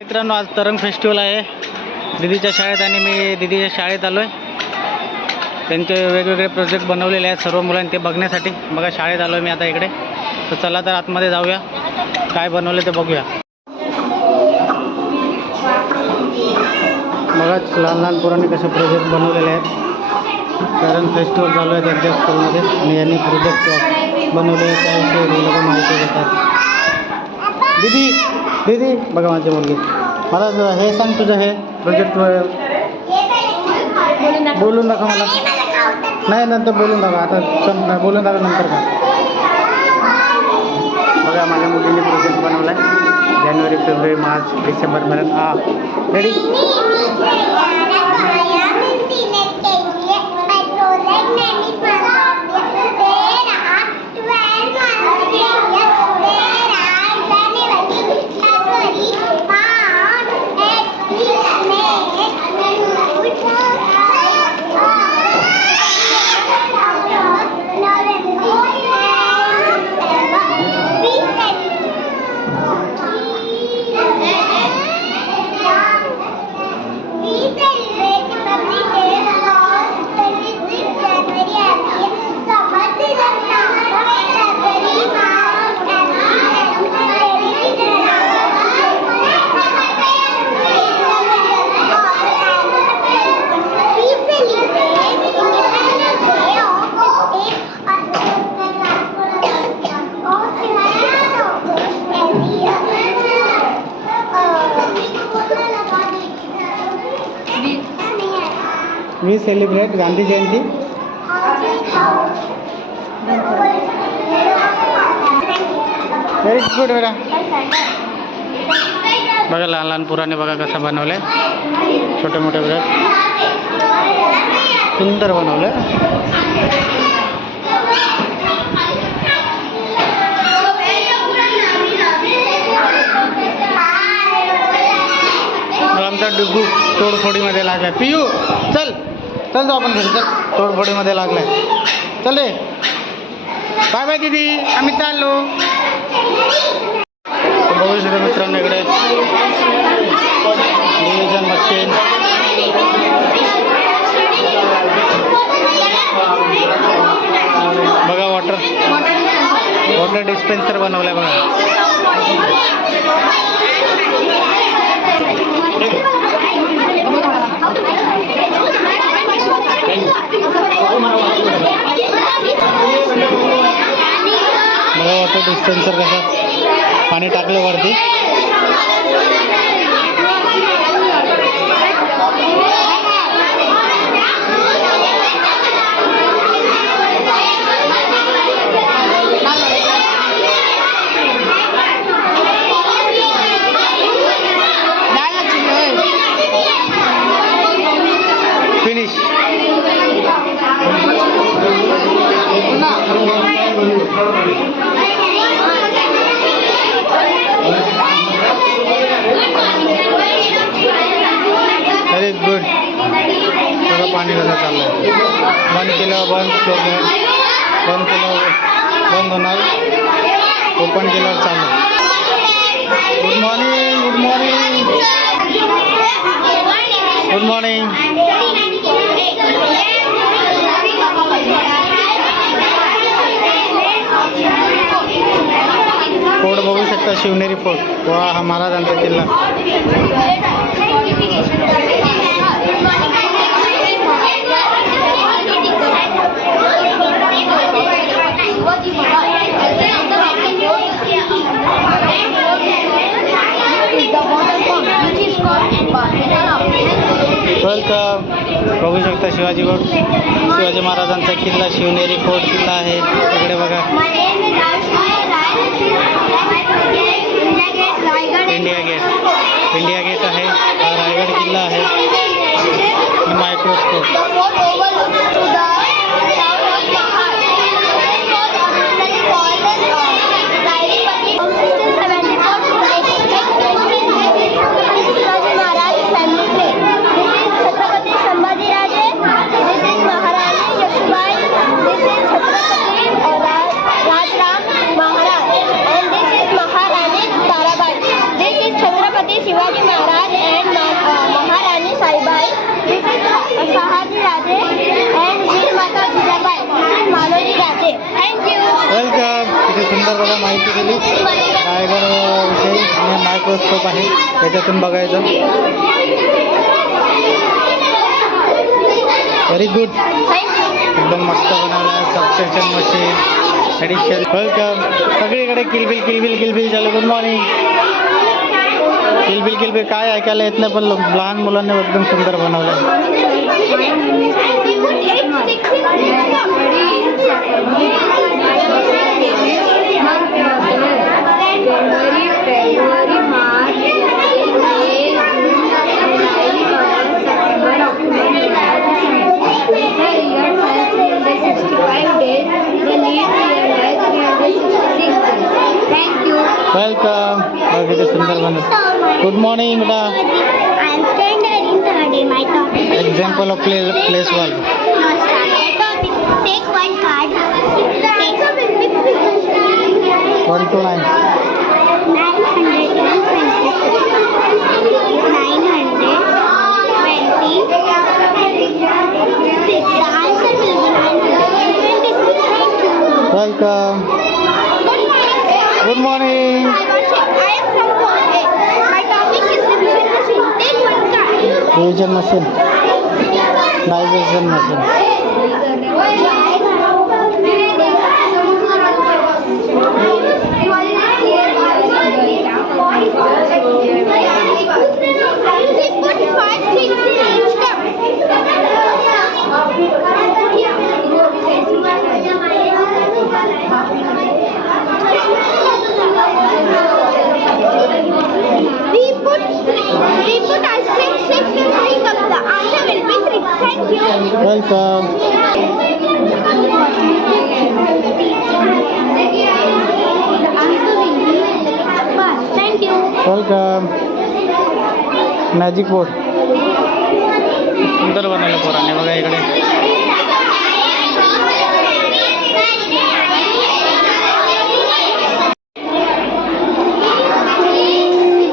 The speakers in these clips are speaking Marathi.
मित्रांनो आज तरंग फेस्टिवल आहे. दिदीच्या शाळेत आणि मी दिदीच्या शाळेत आलो आहे त्यांचे वेगवेगळे प्रोजेक्ट बनवलेले आहेत सर्व मुलांनी ते बघण्यासाठी. बघा शाळेत आलो आहे मी आता इकडे. तर चला तर आतमध्ये जाऊया. काय बनवले ते बघूया. बघाच लहान लहान पोरांनी कसे प्रोजेक्ट बनवलेले आहेत. तरंग फेस्टिवल चालू आहे त्यांच्या स्कूलमध्ये आणि यांनी प्रोजेक्ट बनवले त्याविषयी लोक माहिती देतात. दीदी! दीदी बघा माझी मुलगी. मला हे सांग तुझं हे प्रोजेक्ट बोलून दाखव मला. नाही नंतर बोलून दाखव आता सं- बोलून दाखव नंतर का बघा माझ्या मुलीने प्रोजेक्ट बनवला आहे जानेवारी फेब्रुवारी मार्च डिसेंबरपर्यंत हा. रेडी मी celebrate Gandhi Jayanti. Very good बेटा बघा लहान लहान पुराने बघा कसं बनवलं आहे छोटे मोठे बघा. सुंदर बनवलं आमचा डुगू तोडफोडीमध्ये लागला पियू चल. चल जाऊ आपण घरी चल तोडफोडीमध्ये लागलाय. चल रे. बाय बाय दीदी. आम्ही चाललो बघू शकतो मित्रांनो इकडे. मशीन. बघा वॉटर वॉटर डिस्पेन्सर बनवलाय बघा. मला वाटतं डिस्पेन्सर कसं पाणी टाकलं वरती. सगळं पाणी कसं चाललंय बंद केलं बंद स्लो बंद केलं बंद होणार ओपन केल्यावर चालू good morning good morning good morning fort बघू शकता शिवनेरी फोर्ट। वा हा महाराजांचा किल्ला। वेलकम बघू शकता शिवाजी गड. शिवाजी महाराजांचा किल्ला शिवनेरी फोर्ट किल्ला आहे. तिकडे बघा. इंडिया गेट इंडिया गेट आहे. हा रायगड किल्ला आहे. मायक्रोस्कोप शिवाजी महाराज अँड महाराणी साईबाई सहाजी राजे अँड वीर माता जिजाबाई मालोजी राजे. थँक्यू वेलकम किती सुंदर बघा माहिती दिली. रायगडविषयी आणि मायक्रोस्कोप आहे. त्याच्यातून बघायचं. व्हेरी गुड एकदम मस्त बनवलं सबस्क्रिप्शन मशीन ॲडिशन वेलकम सगळीकडे किलबिल किलबिल किलबिल झालं गुड मॉर्निंग किलबिल किलबिल काय ऐकायला येत नाही पण लहान मुलांनी एकदम सुंदर बनवलं आहे Good morning. I am standing in third. My topic Example of place place one. No, take one card. Take one to nine. Nine hundred and twenty-six. Nine hundred twenty-six. Welcome. Good morning. Good morning. I am from Bombay. My topic प्रयोजन नसेल नाही व्यसन नसेल मॅजिक बोर्ड सुंदर बनवलं पोराने बघा इकडे.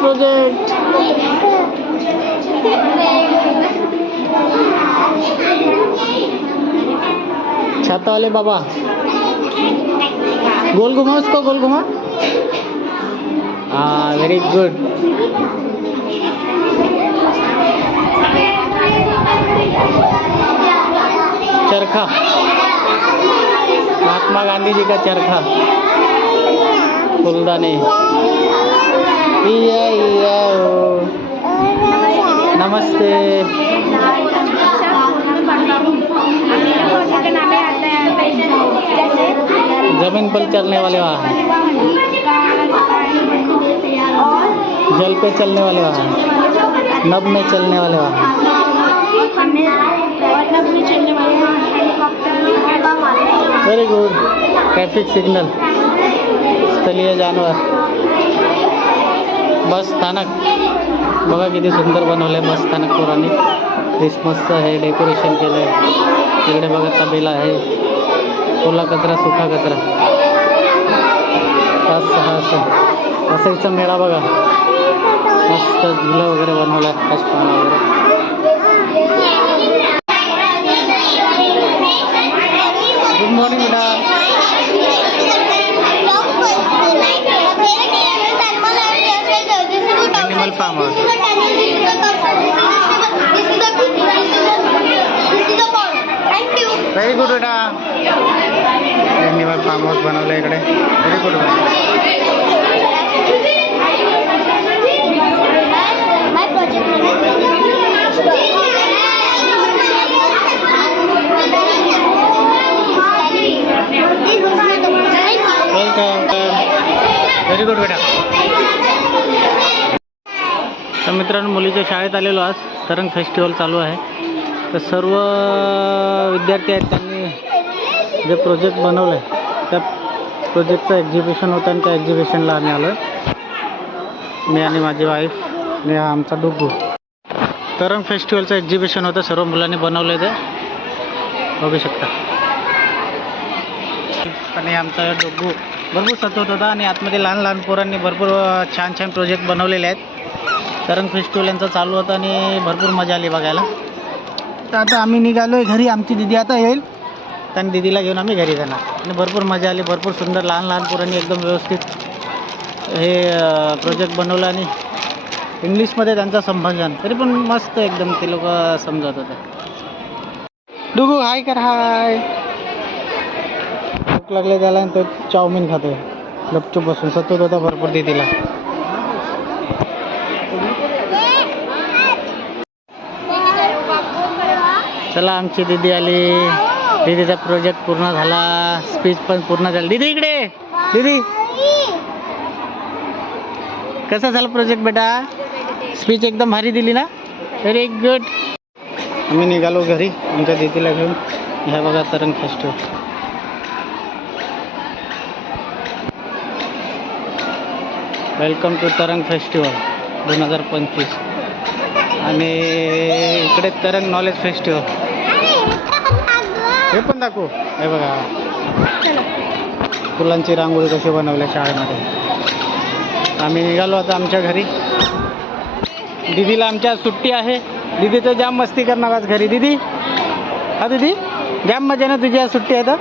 प्रोजेक्ट छाता वाले बाबा गोल घुमा उसको गोल घुमा हाँ वेरी गुड चरखा। महात्मा गांधी जी का चरखा। फुलदाने। नमस्ते। ज़मीन पर चलने वाले वाहन। जल पे चलने वाले वाहन। नभ में चलने वाले वाहन। व्हेरी गुड ट्रॅफिक सिग्नल स्थलीय जानवर। बस स्थानक। बघा किती सुंदर बनवलं आहे बस स्थानक पोरांनी. क्रिसमसचं आहे डेकोरेशन केलं आहे तिकडे बघा तबेला आहे. ओला कचरा सुका कचरा. पाच सहा असं वसईचा मेळा बघा. मस्त झुला वगैरे बनवला आहे पचपाना वगैरे गुड मॉर्निंग बेटा Animal farm house. Thank you. Very good बेटा एनिमल फार्म हाऊस बनवलं इकडे very good My project name welcome very good बेटा. तर मित्रांनो मुलीच्या शाळेत आलेलो आज. तरंग फेस्टिवल चालू आहे. तर सर्व विद्यार्थी आहेत त्यांनी जे प्रोजेक्ट बनवलं आहे त्या प्रोजेक्टचं एक्झिबिशन होतं आणि त्या एक्झिबिशनला आम्ही आलो मी आणि माझी वाईफ आणि हा आमचा डुग्गू तरंग फेस्टिवलचं एक्झिबिशन होतं. सर्व मुलांनी बनवलं आहे ते. बघू शकता. आणि आमचा डुगू भरपूर सतवत होता आणि आतमध्ये लहान लहान पोरांनी भरपूर छान छान प्रोजेक्ट बनवलेले आहेत. तरण फेस्टिवल यांचं चालू होतं आणि भरपूर मजा आली बघायला. तर आता आम्ही निघालो आहे घरी आमची दिदी आता येईल. आणि दिदीला घेऊन आम्ही घरी जाणार. आणि भरपूर मजा आली भरपूर सुंदर लहान लहान पोरांनी एकदम व्यवस्थित हे प्रोजेक्ट बनवलं आणि इंग्लिशमध्ये त्यांचं संभाषण. तरी पण मस्त एकदम ते लोक समजत होते डुगू हाय कर हाय भूक लागले त्याला तर चाऊमिन खातोय. गपचूप बसून. सतत होता भरपूर दिदीला चला आमची दीदी आली. दीदीचा प्रोजेक्ट पूर्ण झाला. स्पीच पण पूर्ण झाली. दीदी इकडे. दीदी. कसा झाला प्रोजेक्ट बेटा? स्पीच एकदम भारी दिली ना? व्हेरी गुड आम्ही निघालो घरी. आमच्या दीदीला घेऊन. ह्या बघा Taran festival welcome to Tarang festival दोन हजार पंचवीस. आणि इकडे तरंग नॉलेज फेस्टिवल हे पण दाखवू. हे बघा. फुलांची रांगोळी कशी बनवल्या शाळेमध्ये. आम्ही निघालो आता आमच्या घरी. दीदीला आमच्या सुट्टी आहे. दीदीचं जाम मस्ती करणार आज घरी. दीदी? हा दीदी? जाम मजा ना तुझी आज सुट्टी आहे तर?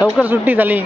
लवकर सुट्टी झाली.